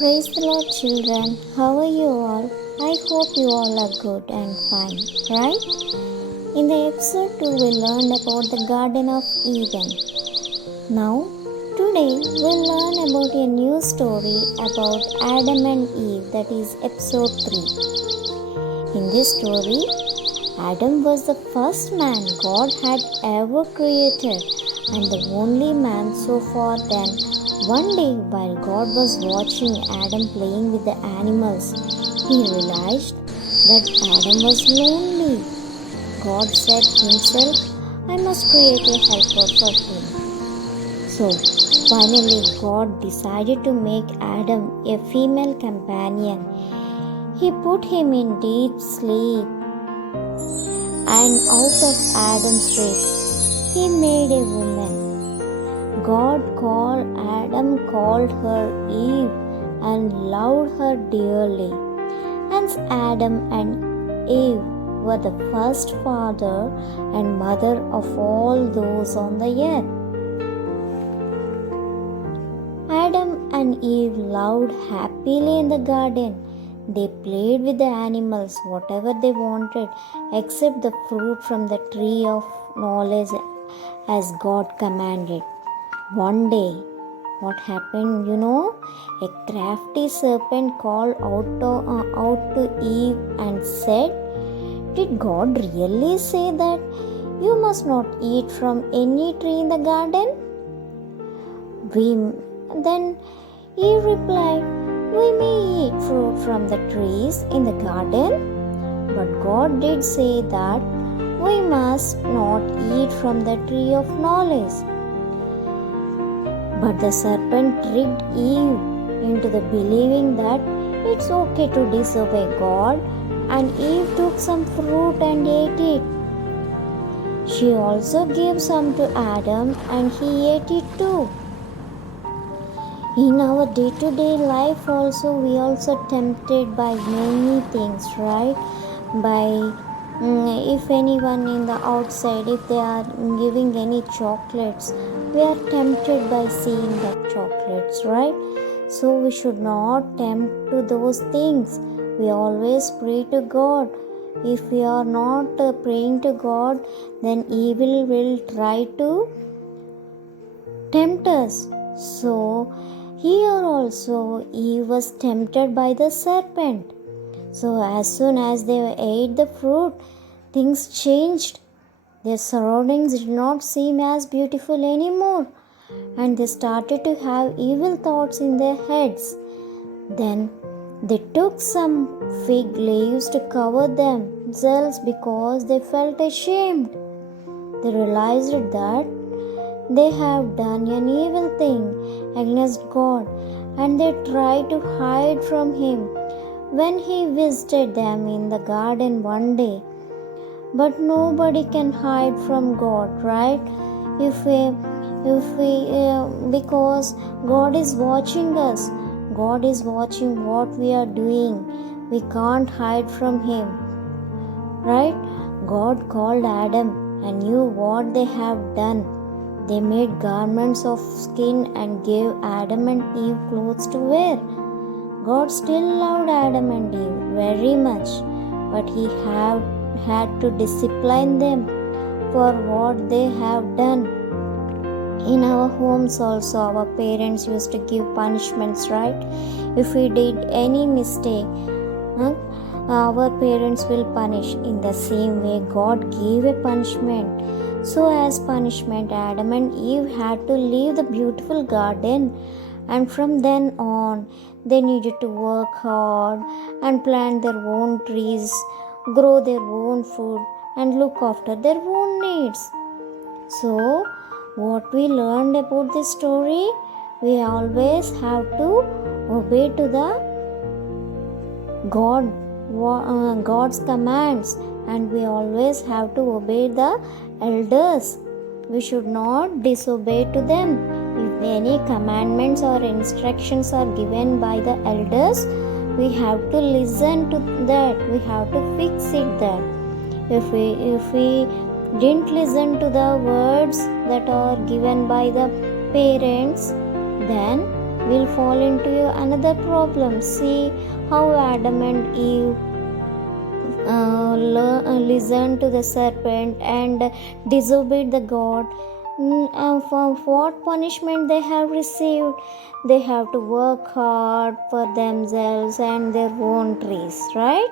Praise the Lord, children. How are you all? I hope you all are good and fine, right? In the episode 2, we learned about the Garden of Eden. Now, today we'll learn about a new story about Adam and Eve, that is episode 3. In this story, Adam was the first man God had ever created and the only man so far. Then, one day while God was watching Adam playing with the animals, he realized that Adam was lonely. God said himself, I must create a helper for him. So, finally God decided to make Adam a female companion. He put him in deep sleep, and out of Adam's rib he made a woman. Adam called her Eve and loved her dearly. Hence Adam and Eve were the first father and mother of all those on the earth. Adam and Eve loved happily in the garden. They played with the animals whatever they wanted except the fruit from the tree of knowledge as God commanded. One day, what happened, a crafty serpent called out to Eve and said, Did God really say that you must not eat from any tree in the garden? Then Eve replied, We may eat fruit from the trees in the garden, but God did say that we must not eat from the tree of knowledge. But the serpent tricked Eve into the believing that it's okay to disobey God, and Eve took some fruit and ate it. She also gave some to Adam, and he ate it too. In our day-to-day life also, we also tempted by many things, right? If anyone in the outside, if they are giving any chocolates, we are tempted by seeing that chocolates, right? So we should not tempt to those things. We always pray to God. If we are not praying to God, then evil will try to tempt us. So here also Eve was tempted by the serpent. So as soon as they ate the fruit, things changed. Their surroundings did not seem as beautiful anymore, and they started to have evil thoughts in their heads. Then they took some fig leaves to cover themselves because they felt ashamed. They realized that they have done an evil thing against God, and they tried to hide from Him when He visited them in the garden one day. But nobody can hide from God, right? Because God is watching us. God is watching what we are doing. We can't hide from Him, right? God called Adam and knew what they have done. They made garments of skin and gave Adam and Eve clothes to wear. God still loved Adam and Eve very much, but He had to discipline them for what they have done. In our homes also, our parents used to give punishments, right? If we did any mistake, our parents will punish. In the same way, God gave a punishment. So as punishment, Adam and Eve had to leave the beautiful garden, and from then on, they needed to work hard and plant their own trees, grow their own food, and look after their own needs. So, what we learned about this story, we always have to obey to the God's commands, and we always have to obey the elders. We should not disobey to them. If any commandments or instructions are given by the elders, we have to listen to that. We have to fix it there. If we didn't listen to the words that are given by the parents, then will fall into another problem. See how Adam and Eve listened to the serpent and disobeyed the God. For what punishment they have received? They have to work hard for themselves and their own trees, right?